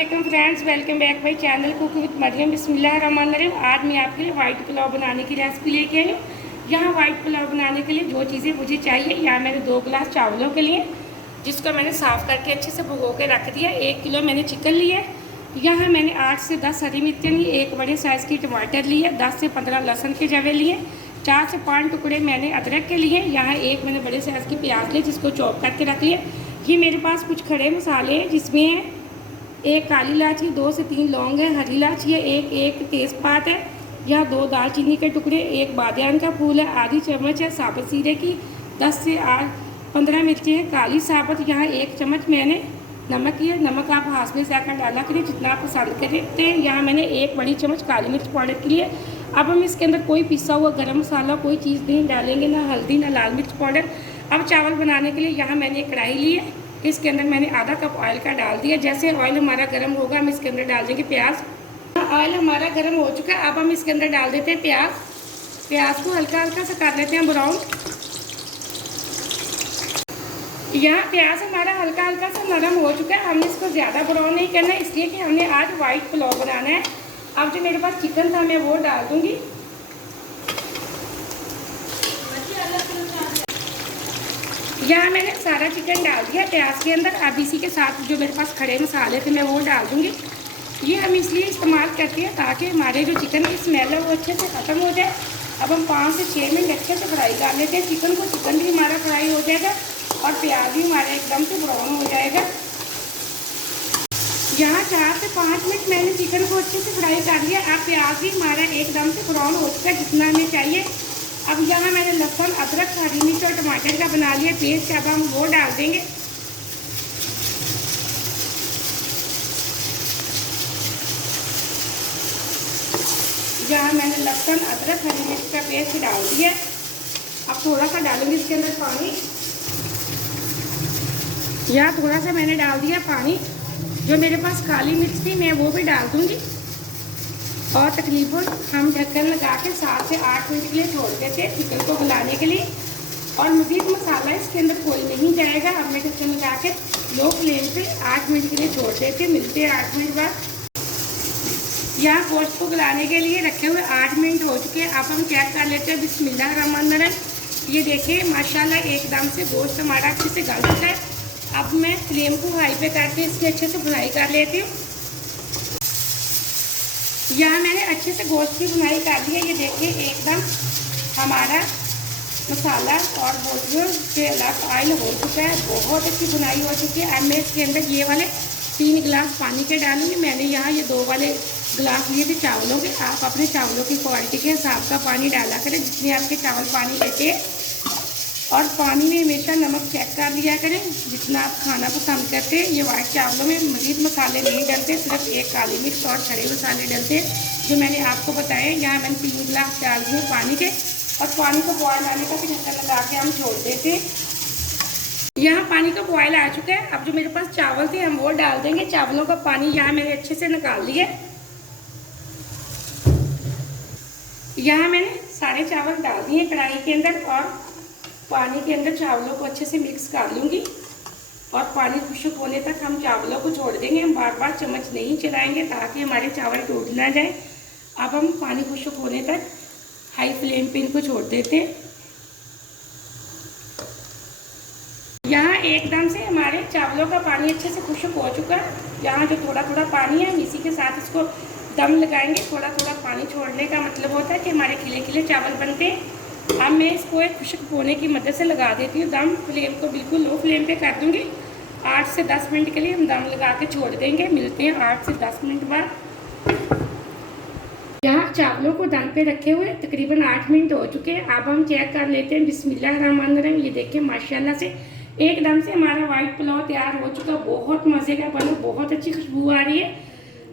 वालेकुम friends, welcome back my channel cook with Mariyam. बिस्मिल्लाहिर्रहमानिर्रहीम। आज मैं आपके लिए वाइट पुलाव बनाने की रेसिपी लेके आई हूँ। यहाँ वाइट पुलाव बनाने के लिए जो चीज़ें मुझे चाहिए, यहाँ मैंने 2 गिलास चावलों के लिए, जिसको मैंने साफ़ करके अच्छे से भिगो के रख दिया। 1 किलो मैंने चिकन लिया। यहाँ मैंने 8 से 10 हरी मिर्चें ली, 1 बड़े साइज़ की टमाटर लिए, 10 से 15 लहसुन के जवे लिए, 4 से 5 टुकड़े मैंने अदरक के लिए। यहाँ 1 मैंने बड़े साइज़ की प्याज ली, जिसको चॉप करके रख लिया। ये मेरे पास कुछ खड़े मसाले हैं, जिसमें 1 काली इलायची, 2 से 3 लौंग है, हरी इलायची है, एक तेज़पात है, यहाँ 2 दालचीनी के टुकड़े, 1 बादियान का फूल है, आधी चम्मच है साबुत जीरे की, 10 से 15 मिर्ची है काली साबुत। यहाँ 1 चम्मच मैंने नमक लिया। नमक आप हाथ में जाकर डाला करें जितना आप पसंद करते हैं। यहाँ मैंने 1 बड़ी चम्मच काली मिर्च पाउडर के लिए। अब हम इसके अंदर कोई पिसा हुआ गरम मसाला कोई चीज़ नहीं डालेंगे, ना हल्दी ना लाल मिर्च पाउडर। अब चावल बनाने के लिए यहाँ मैंने एक कढ़ाई ली है, इसके अंदर मैंने आधा कप ऑयल का डाल दिया। जैसे ऑयल हमारा गर्म होगा, हम इसके अंदर डाल देंगे प्याज। ऑयल हमारा गर्म हो चुका है, अब हम इसके अंदर डाल देते हैं प्याज। प्याज को हल्का हल्का सा कर लेते हैं ब्राउन। यहाँ प्याज हमारा हल्का हल्का सा नरम हो चुका है, हमने इसको ज़्यादा ब्राउन नहीं करना है, इसलिए कि हमने आज वाइट पुलाव बनाना है। अब जो मेरे पास चिकन था मैं वो डाल दूँगी। यहाँ मैंने सारा चिकन डाल दिया प्याज के अंदर। अब इसी के साथ जो मेरे पास खड़े मसाले थे मैं वो डाल दूँगी। ये हम इसलिए इस्तेमाल करते हैं ताकि हमारे जो चिकन की स्मेल है वो अच्छे से ख़त्म हो जाए। अब हम 5 से 6 मिनट अच्छे से फ्राई कर लेते हैं चिकन को। चिकन भी हमारा फ्राई हो जाएगा और प्याज भी हमारा एकदम से ब्राउन हो जाएगा। यहाँ 4 से 5 मिनट मैंने चिकन को अच्छे से फ्राई कर लिया। अब प्याज भी हमारा एकदम से ब्राउन हो चुका है जितना हमें चाहिए। अब यहाँ मैंने लहसुन, अदरक, हरी मिर्च और टमाटर का बना लिया पेस्ट। अब हम वो डाल देंगे। यहाँ मैंने लहसुन, अदरक, हरी मिर्च का पेस्ट डाल दिया। अब थोड़ा सा डालूंगी इसके अंदर पानी। यहाँ थोड़ा सा मैंने डाल दिया पानी। जो मेरे पास काली मिर्च थी मैं वो भी डाल दूँगी और तकरीबन हम ढक्कन लगा के 7 से 8 मिनट के लिए छोड़ देते हैं चिकन को गलाने के लिए। और मज़ीद मसाला इसके अंदर कोई नहीं जाएगा। अब मैं ढक्कन लगा के लो फ्लेम पे 8 मिनट के लिए छोड़ देते हैं। मिलते हैं 8 मिनट बाद। यहाँ गोश्त को गलाने के लिए रखे हुए 8 मिनट हो चुके हैं। अब हम चेक कर लेते हैं। बिस्मिल्लाहिर्रहमानिर्रहीम। ये देखिए माशाल्लाह एकदम से गोश्त हमारा अच्छे से गल चुका है। अब मैं फ्लेम को हाई पे करके इसकी अच्छे से भुनाई कर लेती हूँ। यहाँ मैंने अच्छे से गोश्त की भुनाई कर दी है। ये देखिए एकदम हमारा मसाला और बोटियों से अलग ऑयल हो चुका है। बहुत अच्छी भुनाई हो चुकी है। अब मैं इसके अंदर ये वाले 3 गिलास पानी के डालूंगी। मैंने यहाँ ये 2 वाले गिलास लिए थे चावलों के। आप अपने चावलों की क्वालिटी के हिसाब का पानी डाला करें, जितने आपके चावल पानी लेते हैं। और पानी में हमेशा नमक चेक कर लिया करें जितना आप खाना पसंद करते हैं। ये वाइट चावलों में मज़ीद मसाले नहीं डलते, सिर्फ 1 काली मिर्च और खड़े मसाले डलते हैं जो मैंने आपको बताए। यहाँ मैंने 3 गिलास डाल दिए पानी के और पानी को बॉयल आने का फिर ढक्कन लगा के हम छोड़ देते हैं। यहाँ पानी का बॉयल आ चुका है। अब जो मेरे पास चावल थे हम वो डाल देंगे। चावलों का पानी यहाँ मैंने अच्छे से निकाल लिया। यहाँ मैंने सारे चावल डाल दिए कढ़ाई के अंदर और पानी के अंदर चावलों को अच्छे से मिक्स कर लूँगी। और पानी खुश्क होने तक हम चावलों को छोड़ देंगे। हम बार बार चम्मच नहीं चलाएंगे ताकि हमारे चावल टूट ना जाए। अब हम पानी खुश्क होने तक हाई फ्लेम पे इनको छोड़ देते हैं। यहाँ एकदम से हमारे चावलों का पानी अच्छे से खुश्क हो चुका है। यहाँ जो थोड़ा थोड़ा पानी है हम इसी के साथ इसको दम लगाएंगे। थोड़ा थोड़ा पानी छोड़ने का मतलब होता है कि हमारे खिले खिले चावल बनते हैं। अब मैं इसको एक खुश्क होने की मदद से लगा देती हूँ दम। फ्लेम को बिल्कुल लो फ्लेम पे कर दूँगी। 8 से 10 मिनट के लिए हम दम लगा के छोड़ देंगे। मिलते हैं 8 से 10 मिनट बाद। यहाँ चावलों को दम पे रखे हुए तकरीबन 8 मिनट हो चुके हैं। अब हम चेक कर लेते हैं। बिस्मिल्लाहिर्रहमानिर्रहीम। ये देखिए माशाल्लाह से एकदम से हमारा वाइट पुलाव तैयार हो चुका। बहुत मज़े का बना, बहुत अच्छी खुशबू आ रही है।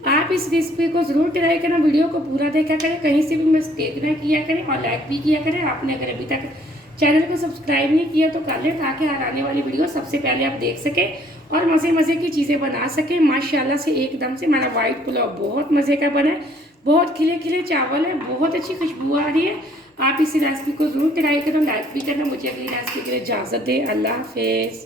आप इस रेसिपी को ज़रूर ट्राई करना। वीडियो को पूरा देखा करें, कहीं से भी मिस्टेक ना किया करें और लाइक भी किया करें। आपने अगर अभी तक चैनल को सब्सक्राइब नहीं किया तो कर लें ताकि हर आने वाली वीडियो सबसे पहले आप देख सकें और मज़े मज़े की चीज़ें बना सकें। माशाल्लाह से एकदम से हमारा वाइट पुलाव बहुत मज़े का बना है। बहुत खिले खिले चावल है, बहुत अच्छी खुशबू आ रही है। आप इस रेसिपी को ज़रूर ट्राई करो, लाइक भी करना। मुझे अगली रेसिपी के लिए इजाज़त दें। अल्लाह हाफिज़।